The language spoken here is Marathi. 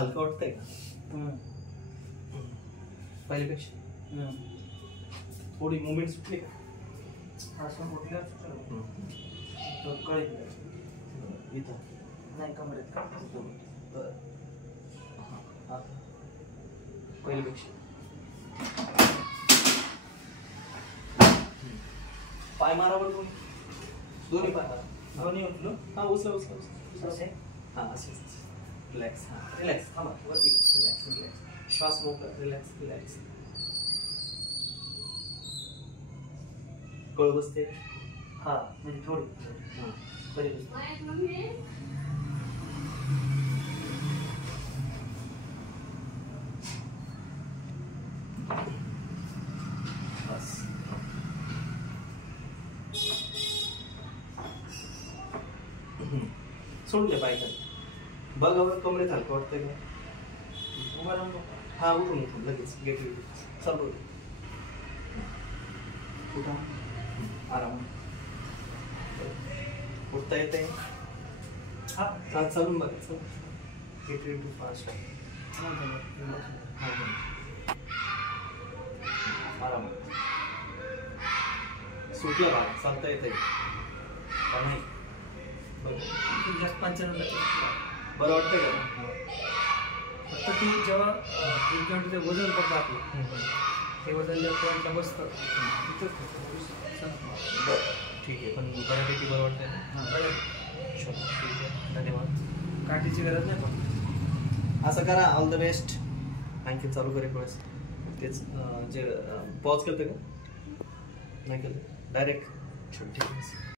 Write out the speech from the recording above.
हलका वाटतंय का? पहिल्यापेक्षा थोडी मुवमेंट सुटली का? असं उठल्यावर सुचलं. तो कळेल इथं नाही कमरेत का? बरं. हां पहिल्यापेक्षा पाय मारा बरं तुम्ही. दोन्ही पाय मारा. दोन्ही उठलो. हां उचला उचला उचला. असे हां असे रिलॅक्स. हां रिलॅक्स. थांबा वरती रिलॅक्स रिलॅक्स. श्वास मोकळा. Relax relax. कळ बसते. हा म्हणजे थोडी हां बरी बस. सोडले पाहिजे. बघा बरं कमरेत हलकं वाटतंय का? उभा राहून हा उठून उठून लगेच गेट चालू होते. उठा आराम. उठता येते. हा हा चालून बघा. Get ready to fast. आराम. सुटलं का? चालता येते का नाही? जास्त 95 बरं वाटतंय का? फक्त ती जेव्हा ते वजन पडलं आपलं ते वजन जर पॉईंटला बसतं बरं ठीक आहे पण बऱ्यापैकी बरं वाटतंय ना? चलो ठीक आहे धन्यवाद. काठीची गरज नाही पण असं करा. All the best. आणखी चालू करे वेळेस तेच जे पॉज करते का? नाही केलं डायरेक्ट. ठीक आहे.